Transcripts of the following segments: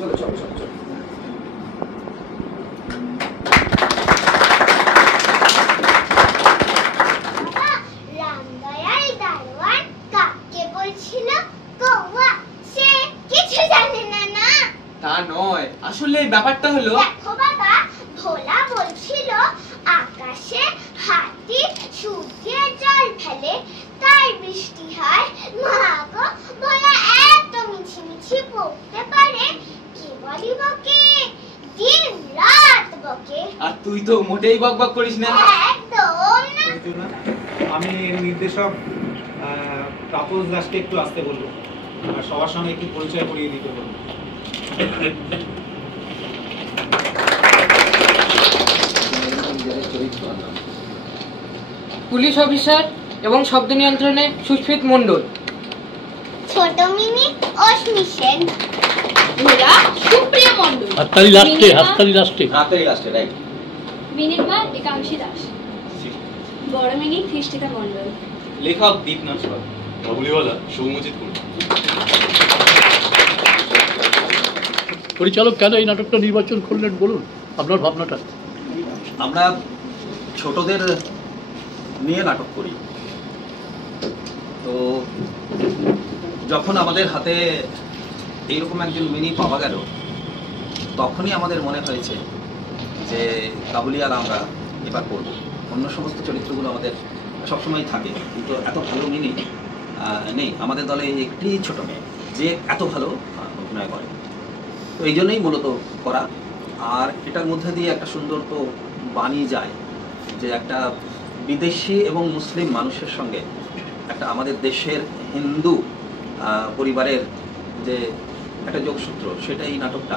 চলো চলো চলো চলো। রামদয়াল দারোয়ান কাকে বলছিল কৌয়া, সে কিছু জানে না। না তা নয়, আসলে ব্যাপারটা হলো, দেখো বাবা, ভোলা বলছিল আকাশে হাতি সূর্যের জল ফেলে তাই বৃষ্টি হয়। মা গো, ভোলা এত মিছিমিছি পড়তে পারে, কে বলি বকে, দিন রাত বকে। আর তুই তো মোটেই বকবক করিস না। একদম না। আমি নির্দেশক তাপস দাসকে একটু আসতে বলবো, আর সবার সঙ্গে একটু পরিচয় করিয়ে দিতে বলবো। পুলিশ অফিসার এবং শব্দ নিয়ন্ত্রণে সুস্মিত মণ্ডল। ছোট মিনি অশ্মি সেন। ভোলা সুপ্রিয়া মণ্ডল। হাততালি লাস্টে রাইট। মিনিমা একাংশী দাস। বড় মিনি খ্রিস্টিকা মণ্ডল। লেখক দীপ নস্কর। বাবুলিওয়ালা সৌমজিৎ কুমার। পরিচালক কেন এই নাটকটা নির্বাচন করলেন বলুন আপনার ভাবনাটা। আমরা ছোটদের নিয়ে নাটক করি, তো যখন আমাদের হাতে এইরকম একজন মিনি পাওয়া গেল, তখনই আমাদের মনে হয়েছে যে কাবুলিওয়ালা আমরা এবার করব। অন্য সমস্ত চরিত্রগুলো আমাদের সবসময় থাকে, কিন্তু এত ভালো মিনি নেই আমাদের দলে। একটি ছোট মেয়ে যে এত ভালো অভিনয় করে, তো এই জন্যই মূলত করা। আর এটার মধ্যে দিয়ে একটা সুন্দর তো বাণী যায় যে একটা বিদেশি এবং মুসলিম মানুষের সঙ্গে একটা আমাদের দেশের হিন্দু পরিবারের যে একটা যোগসূত্র, সেটা এই নাটকটা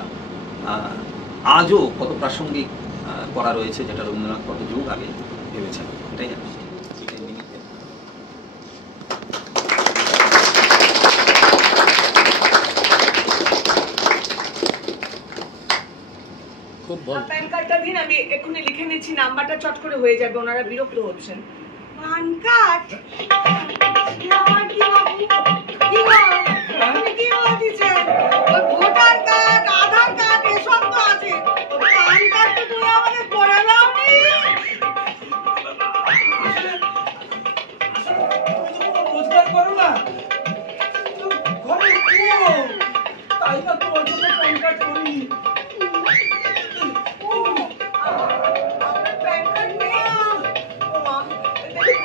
আজও কত প্রাসঙ্গিক করা রয়েছে, যেটা রবীন্দ্রনাথ কত যুগ আগে ভেবেছেন। এটাই আর প্যান কার্ডটা দিন, আমি এক্ষুনি লিখে নিচ্ছি, নাম্বারটা চট করে হয়ে যাবে, ওনারা বিরক্ত হচ্ছেন। প্যান কার্ড কি বলছেন? ভোটার কার্ড, আধার কার্ড এসব তো আছে, প্যান কার্ড তো তুমি আমাকে করে দাওনি। রোজগার করো না, ঘরে তাই না তোমার জন্য প্যান কার্ড করিনি।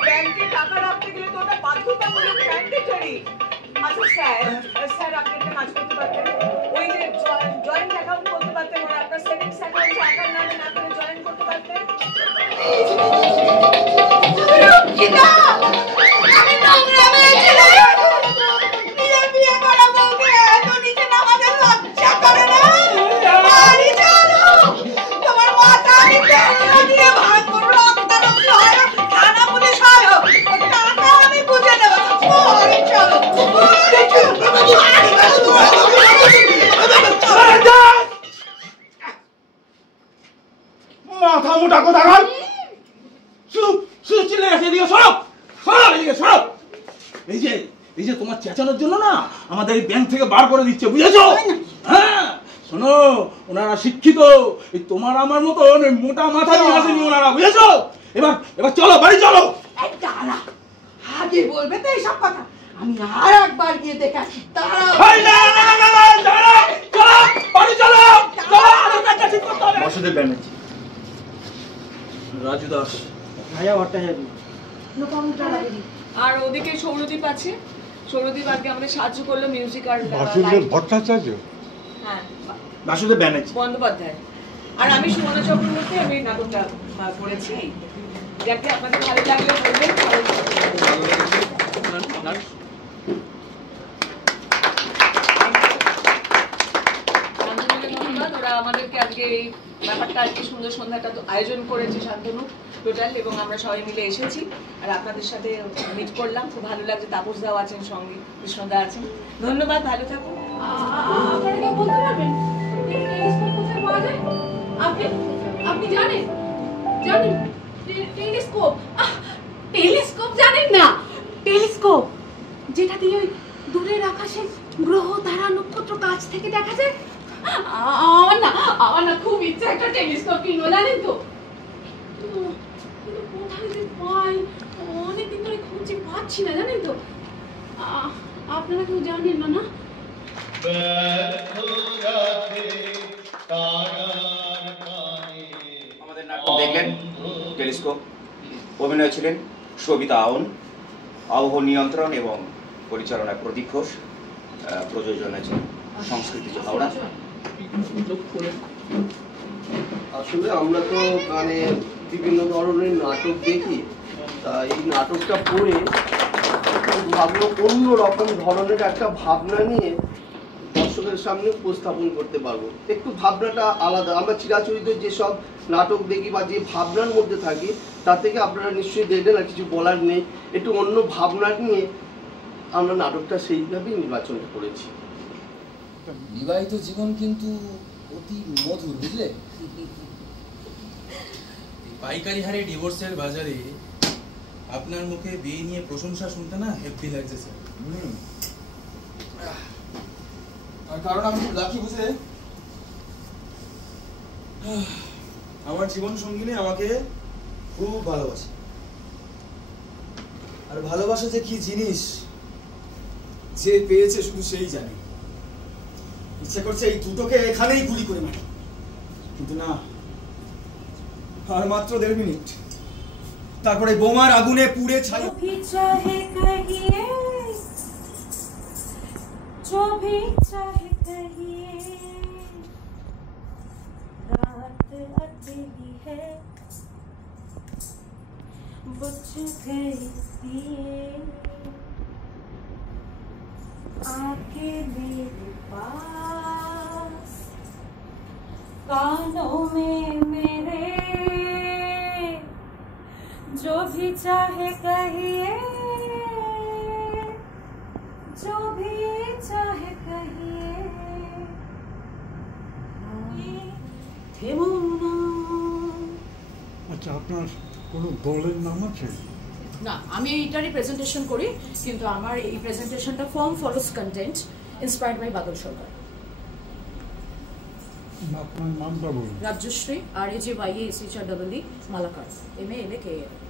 ব্যাংকে টাকা রাখতে গেলে তো ওটা বাধ্যতামূলক ম্যান্ডেটরি। আচ্ছা স্যার আপনি একটা কাজ করতে পারতেন, ওই যে জয়েন্ট অ্যাকাউন্ট করতে পারতেন, মানে আপনার সেভিংস অ্যাকাউন্ট একার নামে না করে জয়েন করতে পারতেন। আমি নোংরা মেয়ে ছিলাম, নিজের বিয়ে করা বউকে এত নিচে নামাতে লজ্জা করে না? বাড়ি চলো, তোমার মাথা আমি কেন দিয়ে ভাঙবো, রক্তারক্ত হয়, থানা পুলিশ হয়, টাকা আমি বুঝে নেব। বাড়ি চলো, বাড়ি চলো। মাথা মোটা কথা কর, শুধু শুধু চিল্লে গেছে, এদিকে সরব সরব, এদিকে সরব। এই যে তোমার চেঁচানোর জন্য না আমাদের এই ব্যাংক থেকে বার করে দিচ্ছে, বুঝেছো? হ্যাঁ শোনো, ওনারা শিক্ষিত, এই তোমার আমার মতো মোটা মাথা নিয়ে আসেনি ওনারা, বুঝেছো? এবার চলো, বাড়ি চলো। আগে বলবে তো এইসব কথা, আমি আর একবার গিয়ে দেখে আসি। বাসুদেব ব্যানার্জি, রাজু দাস, ভাইয়া ভট্টাচার্য, আর ওদিকে সৌরদীপ আছে, সৌরদীপ আজকে আমাদের সাহায্য করলো মিউজিক আর বাসুদেব ভট্টাচার্য, হ্যাঁ বাসুদেব ব্যানার্জি বন্দ্যোপাধ্যায়, আর আমি সুমনা চক্রবর্তী। আমি নাটকটা করেছি, যাকে আপনাদের ভালো লাগলে বলবেন। ধন্যবাদ, ওরা আমাদেরকে আজকে এই ব্যাপারটা, আজকে সুন্দর সন্ধ্যাটা তো আয়োজন করেছে শান্তনু টোটাল, এবং আমরা সবাই মিলে এসেছি আর আপনাদের সাথে মিট করলাম, খুব ভালো লাগছে। তাপস দাও আছেন সঙ্গে, কৃষ্ণদা আছেন, ধন্যবাদ, ভালো থাকুন। আপনারা কেউ বলতে পারবেন টেলিস্কোপ কোথায় পাওয়া যায়? আপনি জানেন টেলিস্কোপ? টেলিস্কোপ জানেন না? টেলিস্কোপ যেটা দিয়ে ওই দূরের আকাশে গ্রহ তারা নক্ষত্র কাছ থেকে দেখা যায়, আমার না খুব ইচ্ছা একটা টেলিস্কোপ কিনবো, জানেন তো। কিন্তু কোথায় যে পাই, অনেকদিন ধরে খুঁজে পাচ্ছি না, জানেন তো। আপনারা কেউ জানেন না? না, আমাদের নাটক দেখলেন টেলিস্কোপ। অভিনয় ছিলেন সবিতা আউন, আবহ নিয়ন্ত্রণ এবং পরিচালনায় প্রদীপ ঘোষ, প্রযোজনা ছিলেন সংস্কৃতি হাওড়া। আসলে আমরা তো মানে বিভিন্ন ধরনের নাটক দেখি, তা এই নাটকটা পড়ে ভাবলো অন্য রকম ধরনের একটা ভাবনা নিয়ে দর্শকের সামনে উপস্থাপন করতে পারবো। একটু ভাবনাটা আলাদা। আমরা চিরাচরিত যেসব নাটক দেখি বা যে ভাবনার মধ্যে থাকি তা থেকে আপনারা নিশ্চয়ই দেখলেন, আর কিছু বলার নেই। একটু অন্য ভাবনা নিয়ে আমরা নাটকটা সেইভাবেই নির্বাচন করেছি। বিবাহিত জীবন কিন্তু অতি মধুর, বুঝলে? পাইকারি হারে ডিভোর্সের বাজারে আপনার মুখে বিয়ে নিয়ে প্রশংসা শুনতে না হেব্বি লাগছে স্যার। আর কারণ আমি খুব লাকি, বুঝলে? আমার জীবন সঙ্গিনী আমাকে খুব ভালোবাসে। আর ভালোবাসা যে কি জিনিস, যে পেয়েছে শুধু সেই জানে। ইচ্ছা করছে এই দুটোকে এখানেই গুলি করে মারি, কিন্তু না, আর মাত্র 1.5 মিনিট, তারপরে বোমার আগুনে পুড়ে ছাই। जो भी चाहे कहिए, रात अकेली है, बुझ गए दिए, आके मेरे पास, कानों में मेरे, जो भी चाहे कहिए, जो भी चाहे कहिए, থেমো না। আচ্ছা, আপনার কোনো দলের নাম আছে? না, আমি এইটারই প্রেজেন্টেশন করি, কিন্তু আমার এই প্রেজেন্টেশনটা form follows content, inspired by Badal Sarkar. আপনার নামটা বলুন। Rajyashri, RAJYASHREE, Malakar, MALAKAR।